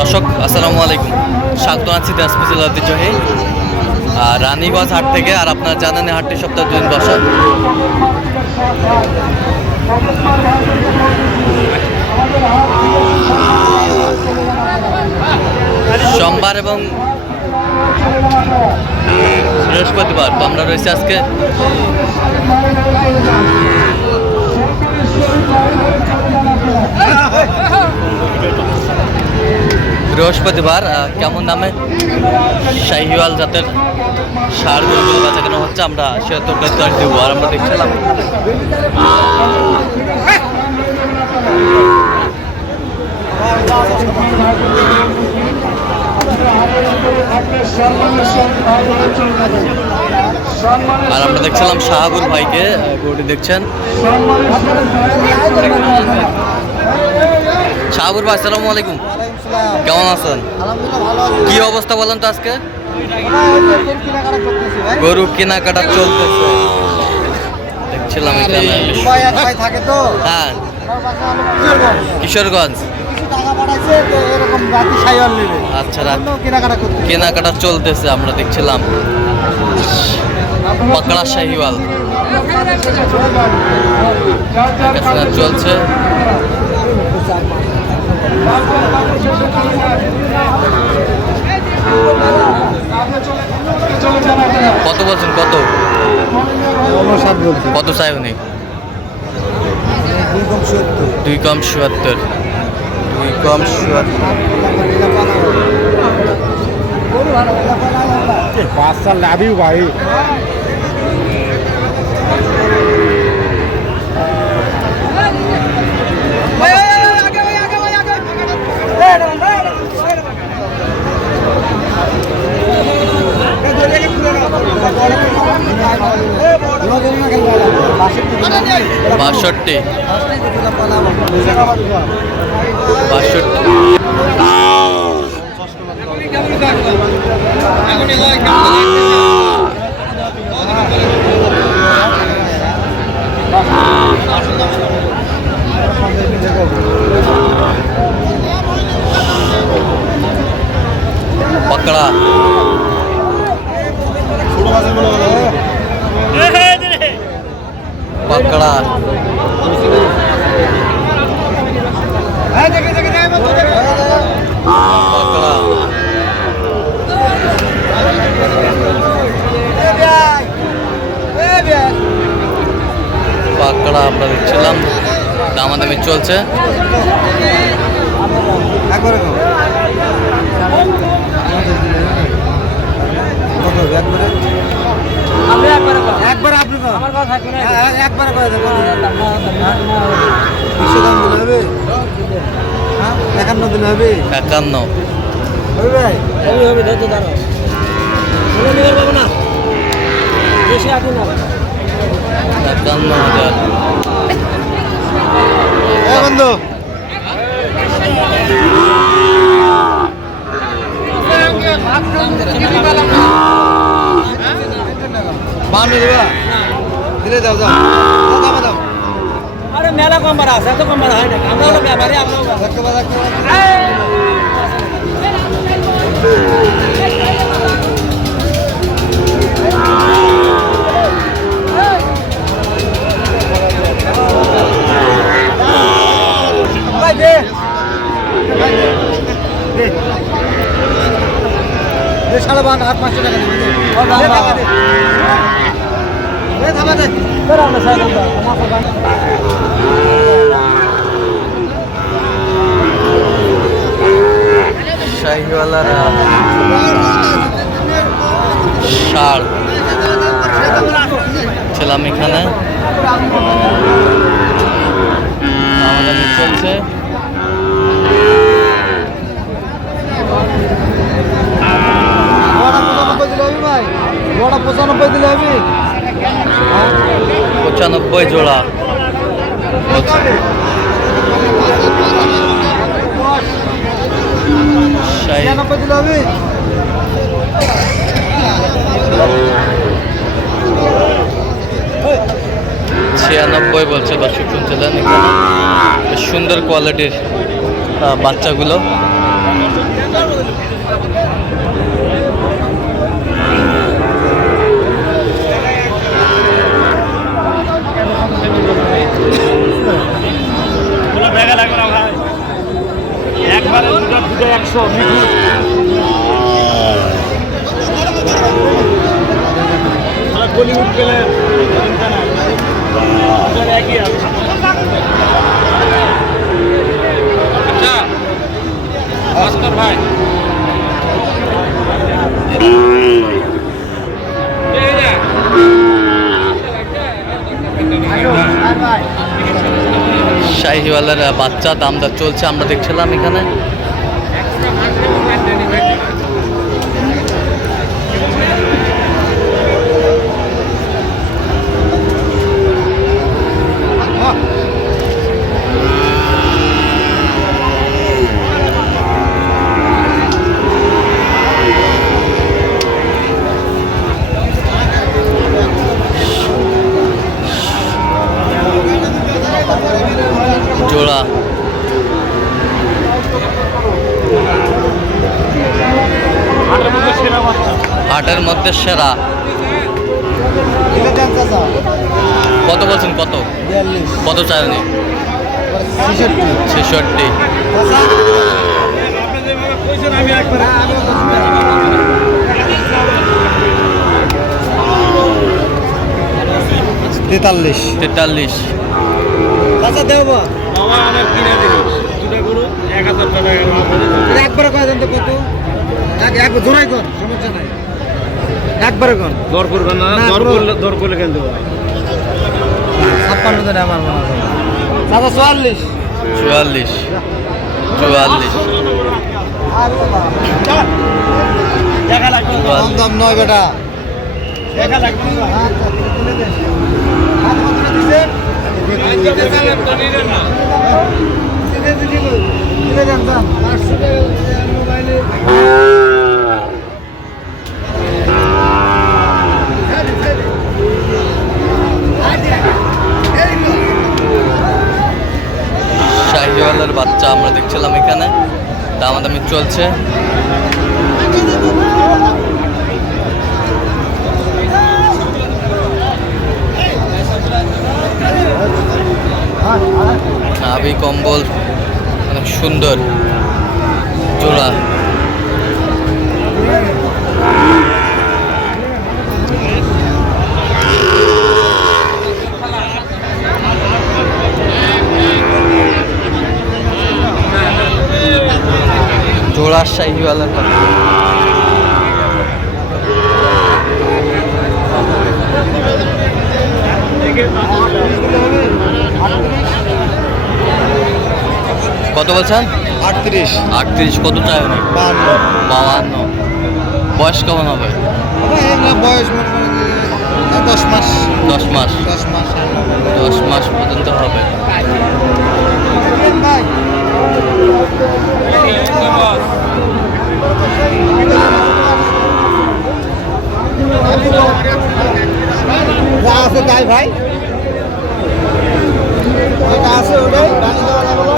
দর্শক, আসসালামু আলাইকুম। স্বাগত আছি দিনাজপুর জেলার ঐতিহ্যহে আর রানীগঞ্জ হাট থেকে, আর আপনার জানেন হাটটি সপ্তাহ দুদিন বসা। সোমবার এবং বৃহস্পতিবার তো আমরা রয়েছি আজকে। বৃহস্পতিবার কেমন দামে শাহিওয়াল জাতের সার গরুগুলো বেচা হচ্ছে? আমরা সে তরকারি আর দেবো আর আমরা দেখছিলাম। আর আমরা দেখছিলাম শাহাবুর ভাইকে গরুটি দেখছেন। শাহাবুর ভাই আসসালামু আলাইকুম। কেমন আছেন? কি অবস্থা বলেন তো আজকে? গরু কেনাকাটা চলতেছে। দেখছিলাম এখানে। থাকে হ্যাঁ। কিশোরগঞ্জ। আচ্ছা কেনাকাটা চলতেছে আমরা দেখছিলাম। পাকড়া শাহিওয়াল। চলছে। কত বলছেন? কত? কত চাই উনি? দুই কম চুয়াত্তর দুই কম চুয়াত্তর বাচ্চা লাভি ভাই। বাষট্টি। বাষট্টি। পাকড়া পাকড়া পাকড়া পাকড়া আমরা দেখছিলাম দামাদামি চলছে একবারে কম। কত হবে? একবারে? একবারে আপনি। হ্যাঁ, একবারে করে দেন, করে দেন। দাম দিলে হবে? হ্যাঁ? একান্ন দিলে হবে? একান্ন হবে ভাই? একান্ন হাজার। বন্ধু। দিলে দাও যাও। দাও, দাও দাও আরে মেলা কম ভাড়া আছে এত কম ভাড়া হয় না। আমরা হলো ব্যাপারী আমরা দে দে সাড়ে বান্ন আট পাঁচশো টাকা দে। টাকা দে। থামা দে দাও আমার দোকান শাহিওয়ালার ষাড় ছিলাম এখানে। আমাদের চলছে বড়া পঁচানব্বই দিলে হবে ভাই বড়া পঁচানব্বই জোড়া। ছিয়ানব্বই বলছে দর্শক শুনছিলেন সুন্দর কোয়ালিটির বাচ্চাগুলো একবারে দুটো দুটো একশো বলিউড একই আছে আচ্ছা ভাই। শাহিওয়ালের বাচ্চা দাম দর চলছে আমরা দেখছিলাম এখানে জোড়া হাটের মধ্যে সেরা বাচ্চা হাটের মধ্যে সেরা। কত বলছেন? কত? কত চাইনি ছেষট্টি। তেতাল্লিশ। তেতাল্লিশ। চাচা দেব বাবা আমার কিনে দিল দুটা গরু এক হাজার টাকা লাভ কয় দেন তো কত? এক এক জোড়াই কর সমস্যা নাই। একবারে কর দর করবেন না দর পুরো- করলে দর করলে কেন দেবো? ছাপ্পান্ন দিনে আমার মনে হয়। চাচা চুয়াল্লিশ। চুয়াল্লিশ। চুয়াল্লিশ। কম দাম নয় বেটা। দেখা দামাদামি চলছে। কম্বল অনেক সুন্দর। জোড়া। জোড়া শাহিওয়ালের বাচ্চা কত বলছেন? আটত্রিশ। আটত্রিশ কত চাই উনি বান্ন বয়স কেমন হবে? বয়স দশ মাস। দশ মাস। দশ মাস। দশ মাস পর্যন্ত হবে। ভাই। যা আছে তাই ভাই? যেটা আছে ওটাই গাড়ি দেওয়া লাগল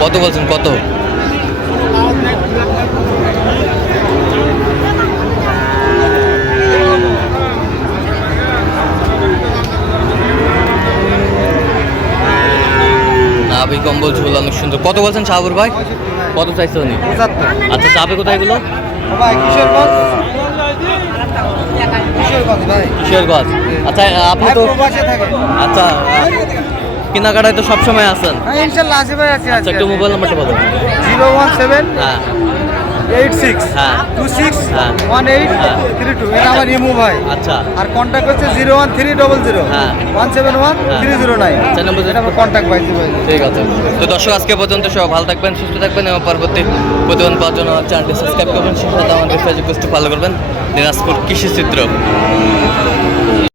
কত বলছেন কত? নাভি কম্বল ঝোল সুন্দর। কত বলছেন শাহাবুর ভাই? কত চাইছেন আচ্ছা চাপে কোথায় এগুলো? ভাই কিশোরগঞ্জ আচ্ছা আপনি তো আচ্ছা কেনাকাটায় তো সবসময় আছেন। হ্যাঁ ইনশাল্লাহ আছে ভাই আছে আচ্ছা একটু মোবাইল নাম্বারটা বলুন। জিরো ওয়ান সেভেন হ্যাঁ। Eight six. Two six. One eight. Three two এটা আমার ইমু ভাই আচ্ছা আর কন্ট্যাক্ট হচ্ছে zero one three double zero. One seven one. Three zero nine contact ভাই ঠিক আছে তো দর্শক আজকে পর্যন্ত সব ভালো থাকবেন সুস্থ থাকবেন এবং পরবর্তী প্রতিদিন পাওয়ার জন্য আমার চ্যানেলটি সাবস্ক্রাইব করবেন সাথে আমাদের ফেসবুক পেজটি ফলো করবেন দিনাজপুর কৃষি চিত্র